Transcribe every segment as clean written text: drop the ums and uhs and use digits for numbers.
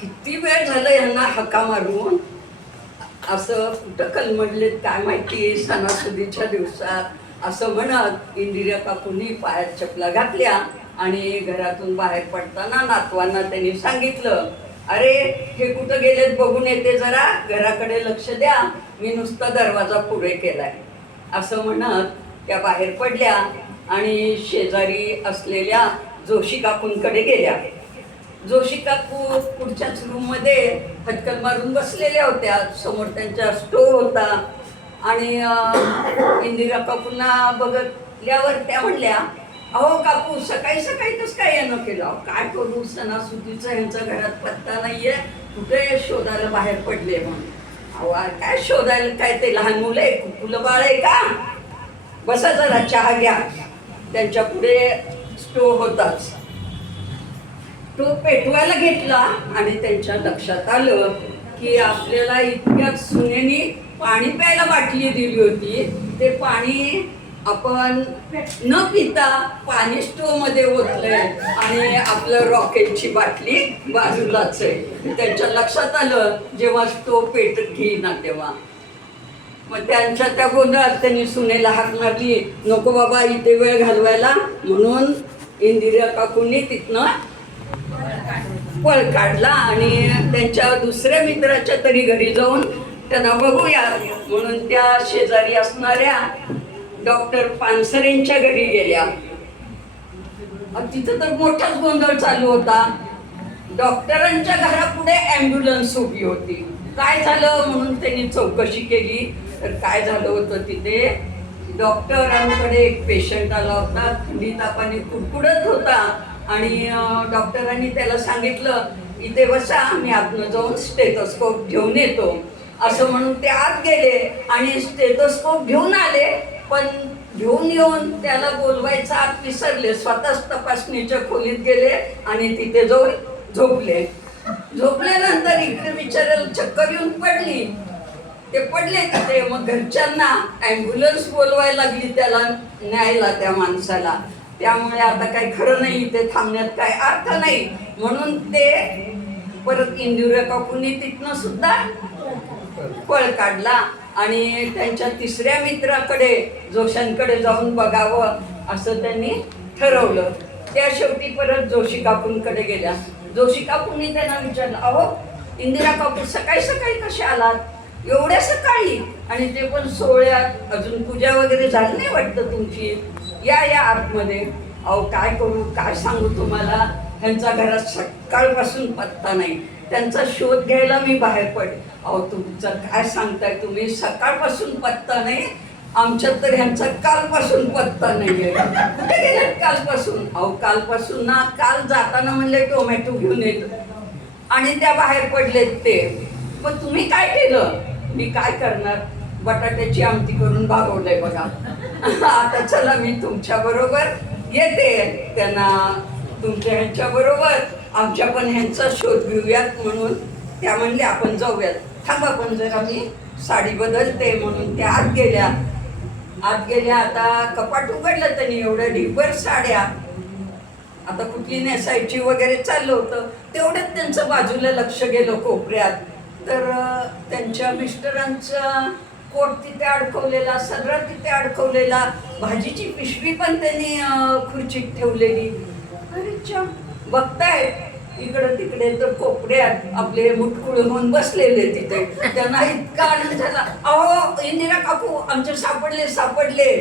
किती वेळ झालं यांना हका मारून, असं कुठं कलमडलेत काय माहिती सणासुदीच्या दिवसात असं म्हणत इंदिरा काकूंनी पायात चपला घातल्या आणि घरातून बाहेर पडताना नातवांना त्यांनी सांगितलं, अरे हे कुठं गेलेत बघून येते, जरा घराकडे लक्ष द्या, मी नुसता दरवाजा पुढे केलाय असं म्हणत त्या बाहेर पडल्या आणि शेजारी असलेल्या जोशी काकूंकडे गेल्या. जोशी काकू पुढच्याच रूममध्ये हटकल मारून बसलेल्या होत्या. समोर त्यांचा स्टोव्ह होता आणि इंदिरा काकूंना बघितल्यावर त्या म्हणल्या, अहो काकू सकाळी सकाळी कसं काय येणं केलं, काय करू सणासुदीचं ह्यांचा घरात पत्ता नाहीये, कुठे शोधायला बाहेर पडले म्हणून. अहो काय शोधायला, काय ते लहान मुलं आहे कुकुलं बाळ आहे का, बसा जरा चहा घ्या. त्यांच्या पुढे स्टोव्ह होताच. तो पेटवायला घेतला आणि त्यांच्या लक्षात आलं की आपल्याला इतक्यात सुनेनी पाणी प्यायला बाटली दिली होती, ते पाणी आपण न पिता पाणी स्टोव्ह मध्ये ओतलंय आणि आपलं रॉकेलची बाटली बाजूलाच आहे. त्यांच्या लक्षात आलं जेव्हा स्टोव्ह पेटत घेईना तेव्हा. मग त्यांच्या त्या गोंधळात त्यांनी सुनेला हाक मारली, नको बाबा इथे वेळ घालवायला, म्हणून इंदिरा काकूंनी तिथनं पळ काढला आणि त्यांच्या दुसऱ्या मित्राच्या तरी घरी जाऊन त्यांना बघूया म्हणून त्या शेजारी असणाऱ्या डॉक्टर पानसरेंच्या घरी गेल्या. तिथं तर मोठाच गोंधळ चालू होता. डॉक्टरांच्या घरापुढे ॲम्ब्युलन्स उभी होती. काय झालं म्हणून त्यांनी चौकशी केली तर काय झालं होतं, तिथे डॉक्टरांकडे एक पेशंट आला होता, थंडी तापाने कुडकुडत होता आणि डॉक्टरांनी त्याला सांगितलं इथे बसा, मी आतनं जाऊन स्टेथोस्कोप घेऊन येतो असं म्हणून ते आत गेले आणि स्टेथोस्कोप घेऊन आले. पण घेऊन येऊन त्याला बोलवायचं आत विसरले, स्वतःच तपासणीच्या खोलीत गेले आणि तिथे जाऊन झोपले. झोपल्यानंतर इकडे बिचारायला चक्कर येऊन पडली, ते पडले तिथे. मग घरच्यांना ॲम्ब्युलन्स बोलवायला लागली त्याला न्यायला त्या माणसाला. त्यामुळे आता काही खरं नाही, इथे थांबण्यात काय अर्थ नाही, म्हणून ते परत इंदिरा काकूंनी तिथनं सुद्धा पळ काढला आणि त्यांच्या तिसऱ्या मित्राकडे जोशांकडे जाऊन बघावं असं त्यांनी ठरवलं. त्या शेवटी परत जोशी काकूंकडे गेल्या. जोशी काकूंनी त्यांना विचारलं, अहो इंदिरा काकू सकाळी सकाळी कशा आलात, एवढ्या सकाळी, आणि ते पण सोहळ्यात, अजून पूजा वगैरे झाली नाही वाटतं तुमची, या या आतमध्ये. अहो काय करू, काय सांगू तुम्हाला, ह्यांचा घरात सकाळपासून पत्ता नाही, त्यांचा शोध घ्यायला मी बाहेर पडले. अहो तुमचं काय सांगताय तुम्ही, सकाळपासून पत्ता नाही, आमच्यात तर ह्यांचा कालपासून पत्ता नाहीये. कुठे गेलेत कालपासून? अहो कालपासून ना, काल जाताना म्हणले टोमॅटो घेऊन येत आणि त्या बाहेर पडलेत ते. मग तुम्ही काय केलं? मी काय करणार, बटाट्याची आमटी करून भागवलंय बघा. आता चला मी तुमच्या बरोबर येते, त्यांना तुमच्या ह्यांच्या बरोबर आमच्या पण ह्यांचा शोध घेऊयात म्हणून त्या म्हणल्या आपण जाऊयात. थांबा पण जरा मी साडी बदलते, म्हणून त्या आत गेल्या. आता कपाट उघडलं त्यांनी, एवढ्या ढिपर साड्या, आता कुठली नेसायची वगैरे चाललं होतं. तेवढ्यात त्यांचं बाजूला लक्ष गेलं कोपऱ्यात, तर त्यांच्या मिस्टरांचा कोट तिथे अडकवलेला, सदरा तिथे अडकवलेला, भाजीची पिशवी पण त्यांनी खुर्चीत ठेवलेली. अरे च्या, बघताय इकडं तिकडे तर कोपऱ्यात आपले मुटकुळ होऊन बसलेले तिथे. त्यांना इतका आनंद झाला, अहो इंदिरा काकू आमचे सापडले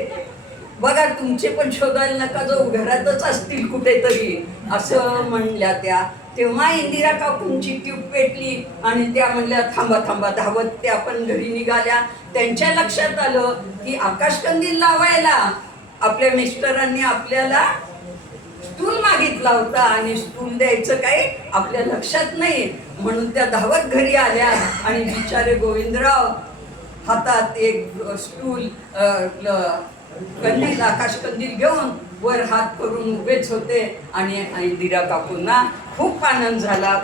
बघा, तुमचे पण शोधायला नका जाऊ, घरातच असतील कुठेतरी असं म्हणल्या त्या. तेव्हा इंदिरा काकूंची ट्यूब पेटली आणि त्या म्हणल्या थांबा, धावत त्या पण घरी निघाल्या. त्यांच्या लक्षात आलं की आकाशकंदील लावायला आपल्या मिस्टरांनी आपल्याला स्टूल मागितला होता आणि स्टूल द्यायचं काही आपल्या लक्षात नाही, म्हणून त्या धावत घरी आल्या आणि बिचारे गोविंदराव हातात एक स्टूल कंदील, आकाशकंदील घेऊन वर हात करून उभेच होते आणि इंदिरा काकूंना खूप आनंद झाला.